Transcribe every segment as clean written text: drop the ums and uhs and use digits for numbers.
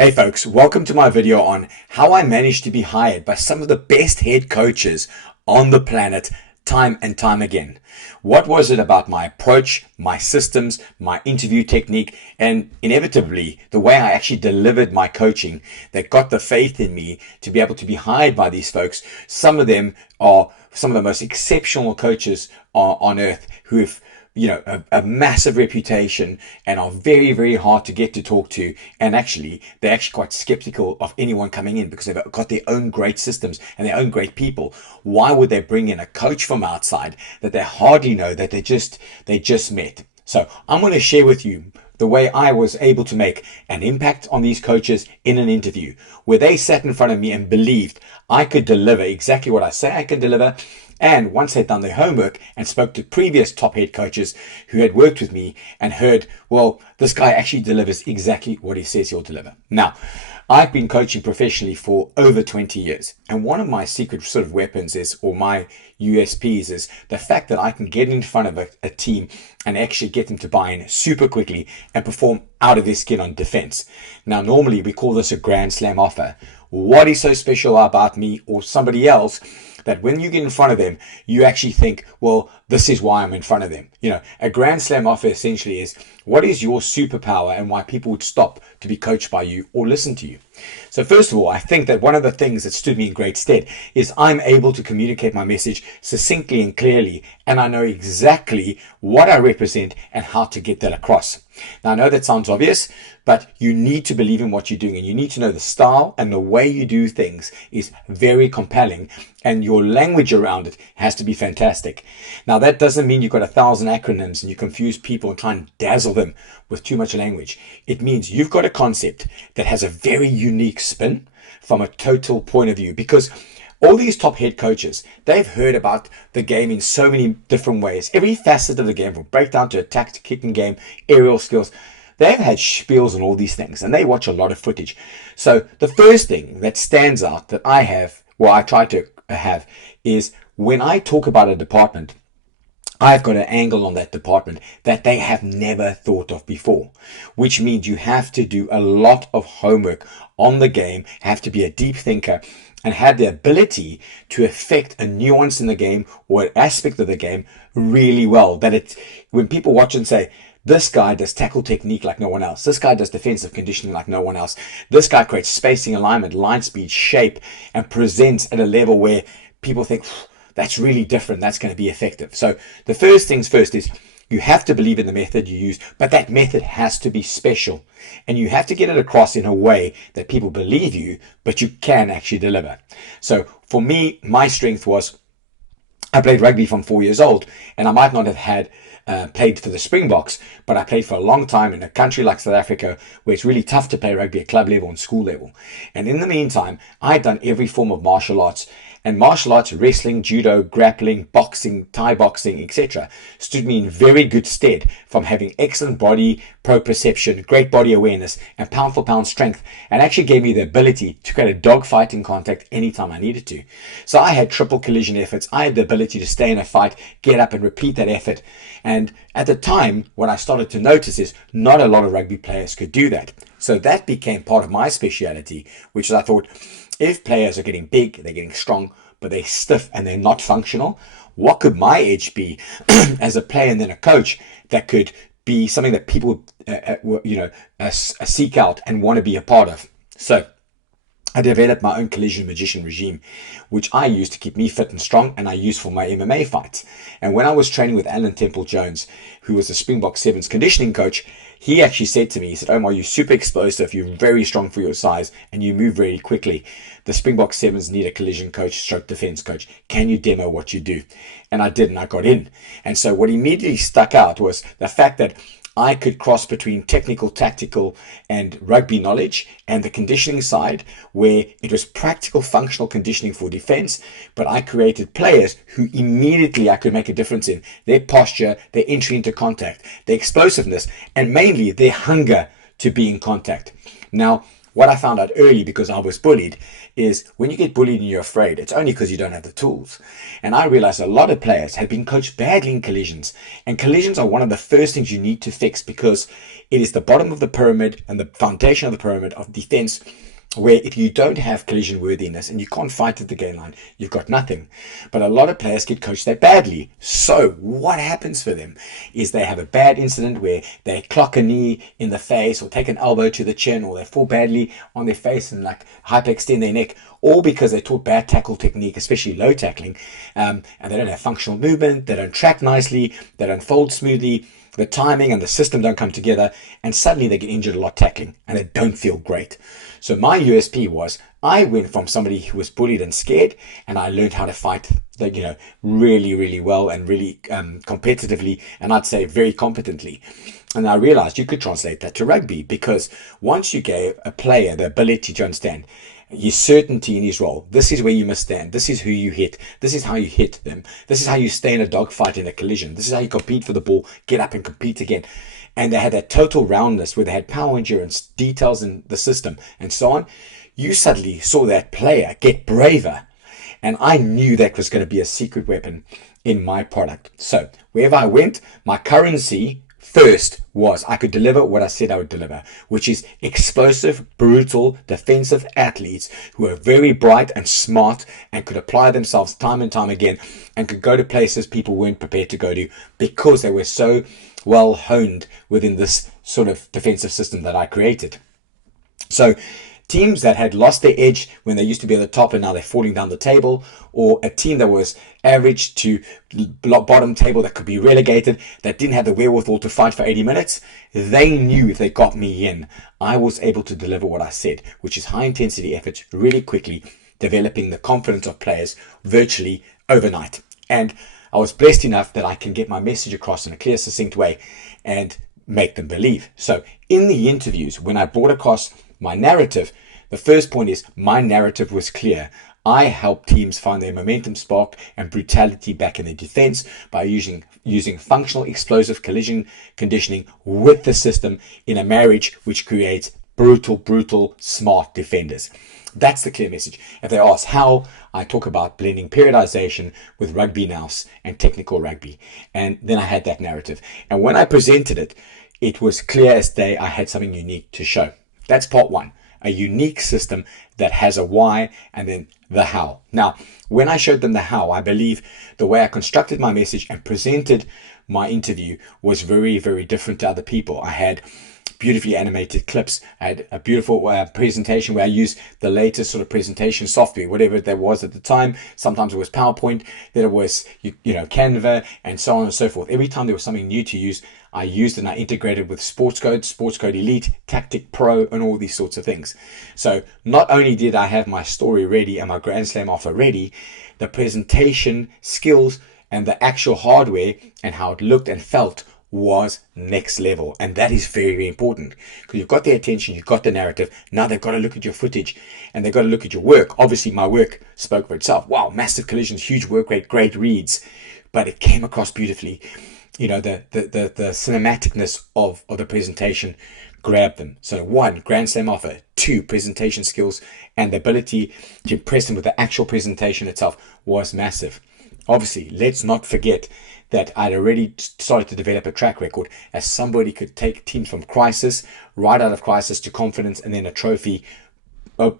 Hey folks, welcome to my video on how I managed to be hired by some of the best head coaches on the planet time and time again. What was it about my approach, my systems, my interview technique, and inevitably the way I actually delivered my coaching that got the faith in me to be able to be hired by these folks? Some of them are some of the most exceptional coaches on earth who have a massive reputation and are very, very hard to get to talk to. And actually, they're actually quite skeptical of anyone coming in because they've got their own great systems and their own great people. Why would they bring in a coach from outside that they hardly know, that they just met? So I'm going to share with you the way I was able to make an impact on these coaches in an interview where they sat in front of me and believed I could deliver exactly what I say I can deliver. And once they'd done their homework and spoke to previous top head coaches who had worked with me and heard, well, this guy actually delivers exactly what he says he'll deliver. Now, I've been coaching professionally for over 20 years. And one of my secret sort of weapons is, or my USPs is the fact that I can get in front of a team and actually get them to buy in super quickly and perform out of their skin on defense. Now, normally we call this a grand slam offer. What is so special about me or somebody else that when you get in front of them, you actually think, well, this is why I'm in front of them. A grand slam offer essentially is what is your superpower and why people would stop to be coached by you or listen to you. So first of all, I think that one of the things that stood me in great stead is I'm able to communicate my message succinctly and clearly, and I know exactly what I represent and how to get that across. Now, I know that sounds obvious, but you need to believe in what you're doing and you need to know the style and the way you do things is very compelling and your language around it has to be fantastic. Now, that doesn't mean you've got 1,000 acronyms and you confuse people and try and dazzle them with too much language. It means you've got a concept that has a very unique spin from a total point of view, because all these top head coaches, they've heard about the game in so many different ways. Every facet of the game, from breakdown to attack to kicking game, aerial skills, they've had spiels on all these things and they watch a lot of footage. So the first thing that stands out that I have, well, I try to have, is when I talk about a department, I've got an angle on that department that they have never thought of before, which means you have to do a lot of homework on the game, have to be a deep thinker, and have the ability to affect a nuance in the game or an aspect of the game really well. That it's when people watch and say, this guy does tackle technique like no one else. This guy does defensive conditioning like no one else. This guy creates spacing, alignment, line speed, shape, and presents at a level where people think, that's really different. That's going to be effective. So the first things first is you have to believe in the method you use, but that method has to be special. And you have to get it across in a way that people believe you, but you can actually deliver. So for me, my strength was I played rugby from 4 years old, and I might not have had played for the Springboks, but I played for a long time in a country like South Africa where it's really tough to play rugby at club level and school level. And in the meantime, I'd done every form of martial arts. And martial arts, wrestling, judo, grappling, boxing, Thai boxing, etc., stood me in very good stead from having excellent body proprioception, great body awareness, and pound for pound strength, and actually gave me the ability to create a dogfighting contact anytime I needed to. So I had triple collision efforts. I had the ability to stay in a fight, get up and repeat that effort. And at the time, what I started to notice is not a lot of rugby players could do that. So that became part of my speciality, which is I thought, if players are getting big, they're getting strong, but they're stiff and they're not functional, what could my edge be as a player and then a coach that could be something that people seek out and want to be a part of? So I developed my own collision magician regime, which I use to keep me fit and strong, and I use for my MMA fights. And when I was training with Alan Temple-Jones, who was the Springbok Sevens conditioning coach, he actually said to me, he said, Omar, you're super explosive, you're very strong for your size, and you move very quickly. The Springbok Sevens need a collision coach, stroke defense coach. Can you demo what you do? And I did, and I got in. And so what immediately stuck out was the fact that I could cross between technical, tactical, and rugby knowledge and the conditioning side, where it was practical, functional conditioning for defense, but I created players who immediately I could make a difference in their posture, their entry into contact, their explosiveness, and mainly their hunger to be in contact. Now, what I found out early, because I was bullied, is when you get bullied and you're afraid, it's only because you don't have the tools. And I realized a lot of players had been coached badly in collisions. And collisions are one of the first things you need to fix, because it is the bottom of the pyramid and the foundation of the pyramid of defense, where if you don't have collision worthiness and you can't fight at the gain line, you've got nothing. But a lot of players get coached that badly. So what happens for them is they have a bad incident where they clock a knee in the face or take an elbow to the chin, or they fall badly on their face and like hyperextend their neck, all because they taught bad tackle technique, especially low tackling, and they don't have functional movement, they don't track nicely, they don't fold smoothly, the timing and the system don't come together, and suddenly they get injured a lot tackling and they don't feel great. So my USP was I went from somebody who was bullied and scared, and I learned how to fight, really, really well and really competitively, and I'd say very competently. And I realized you could translate that to rugby, because once you gave a player the ability to understand his certainty in his role, this is where you must stand, this is who you hit, this is how you hit them, this is how you stay in a dogfight in a collision, this is how you compete for the ball, get up and compete again. And they had that total roundness where they had power, endurance, details in the system, and so on. You suddenly saw that player get braver. And I knew that was going to be a secret weapon in my product. So wherever I went, my currency first was I could deliver what I said I would deliver, which is explosive, brutal, defensive athletes who are very bright and smart and could apply themselves time and time again and could go to places people weren't prepared to go to, because they were so well honed within this sort of defensive system that I created. So teams that had lost their edge when they used to be at the top and now they're falling down the table, or a team that was average to bottom table that could be relegated, that didn't have the wherewithal to fight for 80 minutes, they knew if they got me in, I was able to deliver what I said, which is high intensity efforts really quickly, developing the confidence of players virtually overnight. And I was blessed enough that I can get my message across in a clear, succinct way and make them believe. So in the interviews, when I brought across my narrative, the first point is my narrative was clear. I help teams find their momentum, spark, and brutality back in their defense by using functional explosive collision conditioning with the system in a marriage which creates brutal, smart defenders. That's the clear message. If they ask how, I talk about blending periodization with rugby nous and technical rugby. And then I had that narrative. And when I presented it, it was clear as day I had something unique to show. That's part one, a unique system that has a why and then the how. Now, when I showed them the how, I believe the way I constructed my message and presented my interview was very, very different to other people. I had beautifully animated clips. I had a beautiful presentation where I used the latest sort of presentation software, whatever there was at the time. Sometimes it was PowerPoint, then it was Canva, and so on and so forth. Every time there was something new to use, I used and I integrated with Sports Code Elite, Tactic Pro, and all these sorts of things. So not only did I have my story ready and my Grand Slam offer ready, the presentation skills and the actual hardware and how it looked and felt was next level. And that is very, very important, because you've got their attention, you've got the narrative. Now they've got to look at your footage and they've got to look at your work. Obviously my work spoke for itself. Wow, massive collisions, huge work rate, great reads, but it came across beautifully. The cinematicness of the presentation grabbed them. So one, Grand Slam offer, two, presentation skills, and the ability to impress them with the actual presentation itself was massive. Obviously, let's not forget that I'd already started to develop a track record as somebody could take teams from crisis, right out of crisis to confidence, and then a trophy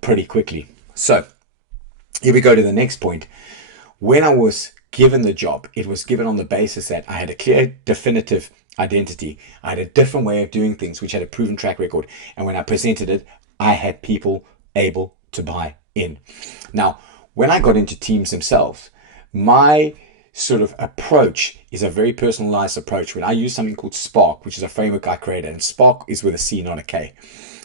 pretty quickly. So here we go to the next point. When I was given the job, it was given on the basis that I had a clear, definitive identity. I had a different way of doing things, which had a proven track record. And when I presented it, I had people able to buy in. Now, when I got into teams themselves, my sort of approach is a very personalized approach. When I use something called Spark, which is a framework I created, and Spark is with a C, not a K.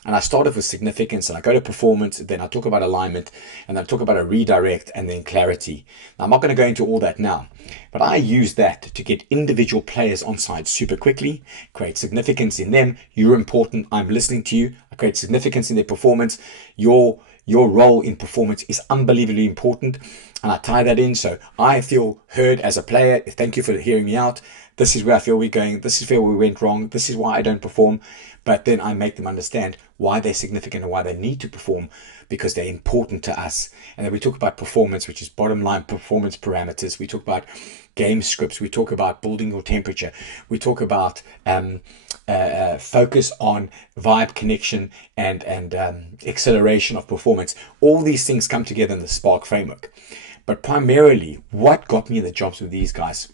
And I started with significance, and I go to performance, then I talk about alignment, and then I talk about a redirect, and then clarity. Now, I'm not going to go into all that now, but I use that to get individual players on side super quickly, create significance in them. You're important. I'm listening to you. I create significance in their performance. Your your role in performance is unbelievably important. And I tie that in. So I feel heard as a player. Thank you for hearing me out. This is where I feel we're going. This is where we went wrong. This is why I don't perform. But then I make them understand why they're significant and why they need to perform, because they're important to us. And then we talk about performance, which is bottom line performance parameters. We talk about game scripts. We talk about building your temperature. We talk about focus on vibe connection and acceleration of performance. All these things come together in the Spark framework. But primarily, what got me the jobs with these guys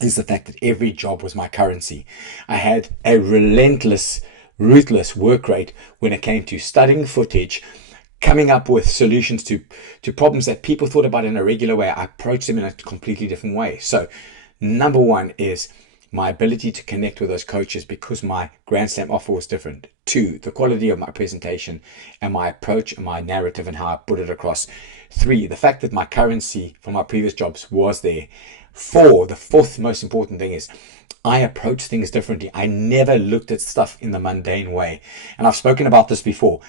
is the fact that every job was my currency. I had a relentless, ruthless work rate when it came to studying footage, coming up with solutions to problems that people thought about in a regular way. I approached them in a completely different way. So number one is my ability to connect with those coaches because my Grand Slam offer was different. 2, the quality of my presentation and my approach and my narrative and how I put it across. 3, the fact that my currency from my previous jobs was there. 4, the fourth most important thing is I approach things differently. I never looked at stuff in the mundane way. And I've spoken about this before.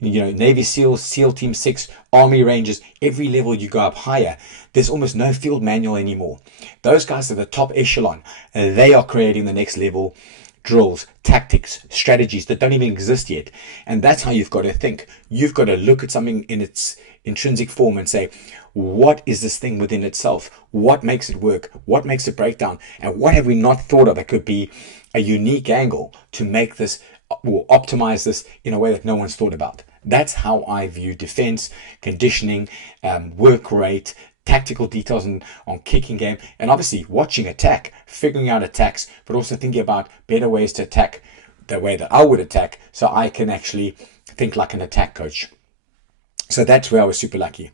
You know, Navy SEALs, SEAL Team 6, Army Rangers, every level you go up higher, there's almost no field manual anymore. Those guys are the top echelon. They are creating the next level drills, tactics, strategies that don't even exist yet. And that's how you've got to think. You've got to look at something in its intrinsic form and say, what is this thing within itself? What makes it work? What makes it break down? And what have we not thought of that could be a unique angle to make this or optimize this in a way that no one's thought about? That's how I view defense, conditioning, work rate, tactical details on kicking game, and obviously watching attack, figuring out attacks, but also thinking about better ways to attack the way that I would attack so I can actually think like an attack coach. So that's where I was super lucky.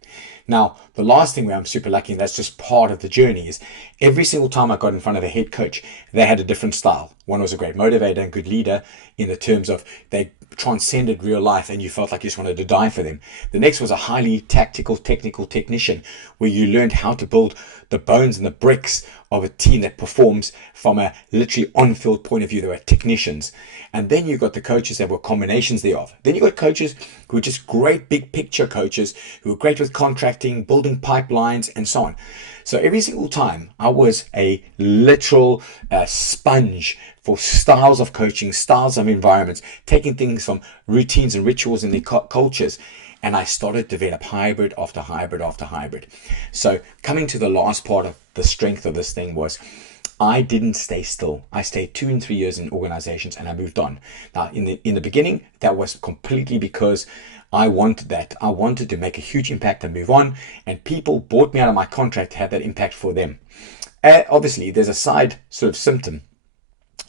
Now, the last thing where I'm super lucky, and that's just part of the journey, is every single time I got in front of a head coach, they had a different style. One was a great motivator and good leader in the terms of they transcended real life and you felt like you just wanted to die for them. The next was a highly tactical, technical technician where you learned how to build the bones and the bricks of a team that performs from a literally on-field point of view. They were technicians. And then you got the coaches that were combinations thereof. Then you got coaches who were just great big picture coaches who were great with contracting, building pipelines, and so on. So every single time I was a literal sponge for styles of coaching, styles of environments, taking things from routines and rituals in the cultures. And I started to develop hybrid after hybrid after hybrid. So coming to the last part of the strength of this thing was I didn't stay still. I stayed 2 and 3 years in organizations and I moved on. Now, in the beginning, that was completely because I wanted that. I wanted to make a huge impact and move on. And people bought me out of my contract to have that impact for them. Obviously, there's a side sort of symptom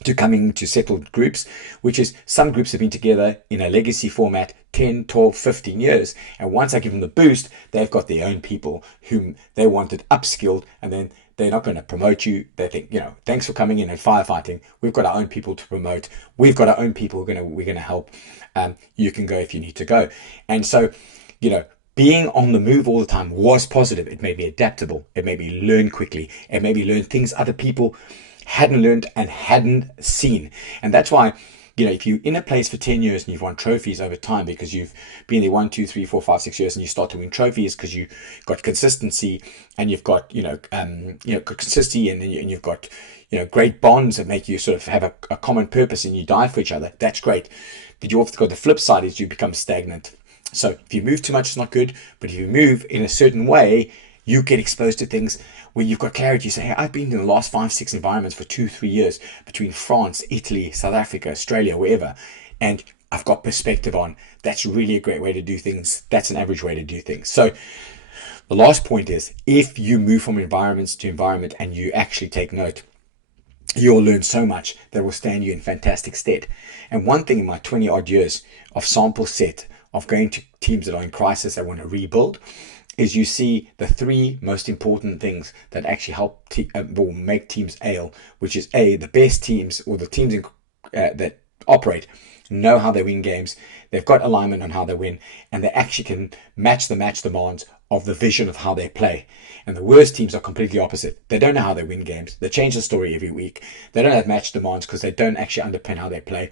to coming to settled groups, which is some groups have been together in a legacy format 10, 12, 15 years. And once I give them the boost, they've got their own people whom they wanted upskilled, and then they're not going to promote you. They think, you know, thanks for coming in and firefighting. We've got our own people to promote. We've got our own people we're going to help. You can go if you need to go. And so, you know, being on the move all the time was positive. It made me adaptable. It made me learn quickly. It made me learn things other people hadn't learned and hadn't seen. And that's why, you know, if you're in a place for 10 years and you've won trophies over time because you've been there 1, 2, 3, 4, 5, 6 years and you start to win trophies because you got consistency and you've got, consistency and you've got, great bonds that make you sort of have a common purpose and you die for each other. That's great. But you also got the flip side is you become stagnant. So if you move too much, it's not good. But if you move in a certain way, you get exposed to things where you've got clarity. You say, hey, I've been in the last 5, 6 environments for 2, 3 years between France, Italy, South Africa, Australia, wherever. And I've got perspective on that's really a great way to do things. That's an average way to do things. So the last point is if you move from environments to environment and you actually take note, you'll learn so much that will stand you in fantastic stead. And one thing in my 20 odd years of sample set of going to teams that are in crisis that want to rebuild is you see the 3 most important things that actually help will make teams ail, which is A, the best teams or the teams that operate know how they win games. They've got alignment on how they win, and they actually can match the match demands of the vision of how they play. And the worst teams are completely opposite. They don't know how they win games. They change the story every week. They don't have match demands because they don't actually underpin how they play.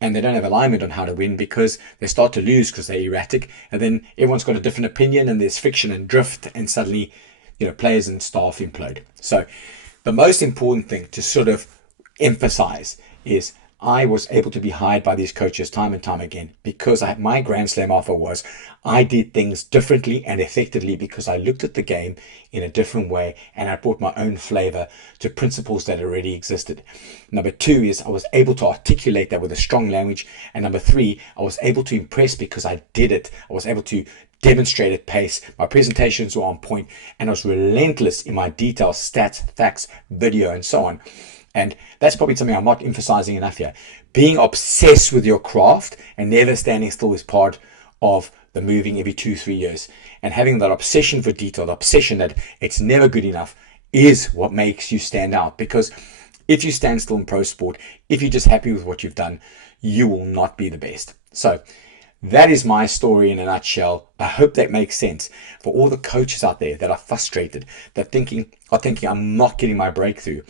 and they don't have alignment on how to win because they start to lose because they're erratic, and then everyone's got a different opinion and there's friction and drift, and suddenly players and staff implode. So the most important thing to sort of emphasize is I was able to be hired by these coaches time and time again because my Grand Slam offer was I did things differently and effectively because I looked at the game in a different way and I brought my own flavor to principles that already existed. Number two is I was able to articulate that with a strong language. And number three, I was able to impress because I did it. I was able to demonstrate at pace. My presentations were on point and I was relentless in my details, stats, facts, video, and so on. And that's probably something I'm not emphasizing enough here. Being obsessed with your craft and never standing still is part of the moving every 2-3 years. And having that obsession for detail, the obsession that it's never good enough, is what makes you stand out. Because if you stand still in pro sport, if you're just happy with what you've done, you will not be the best. So that is my story in a nutshell. I hope that makes sense for all the coaches out there that are frustrated, that are thinking I'm not getting my breakthrough.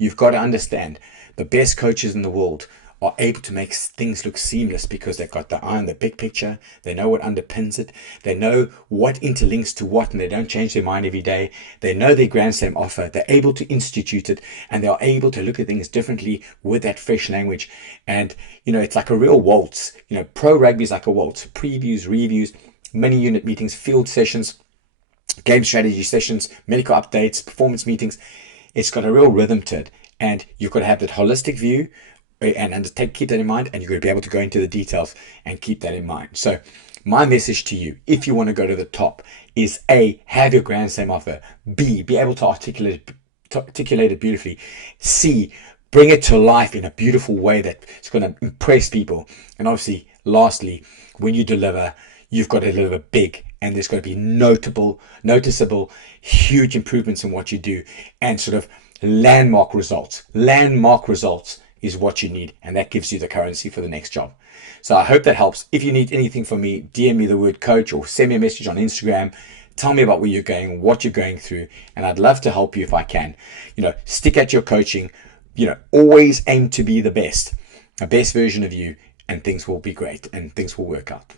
You've got to understand the best coaches in the world are able to make things look seamless because they've got the eye on the big picture. They know what underpins it. They know what interlinks to what, and they don't change their mind every day. They know their Grand Slam offer. They're able to institute it, and they are able to look at things differently with that fresh language. And, it's like a real waltz. Pro rugby is like a waltz. Previews, reviews, mini unit meetings, field sessions, game strategy sessions, medical updates, performance meetings. It's got a real rhythm to it, and you've got to have that holistic view and keep that in mind, and you've got to be able to go into the details and keep that in mind. So my message to you, if you want to go to the top, is A, have your Grand Slam offer. B, be able to articulate it beautifully. C, bring it to life in a beautiful way that's going to impress people. And obviously, lastly, when you deliver, you've got to deliver big, and there's got to be noticeable, huge improvements in what you do, and sort of landmark results. Landmark results is what you need, and that gives you the currency for the next job. So I hope that helps. If you need anything from me, DM me the word coach or send me a message on Instagram. Tell me about where you're going, what you're going through, and I'd love to help you if I can. Stick at your coaching. Always aim to be the best version of you, and things will be great and things will work out.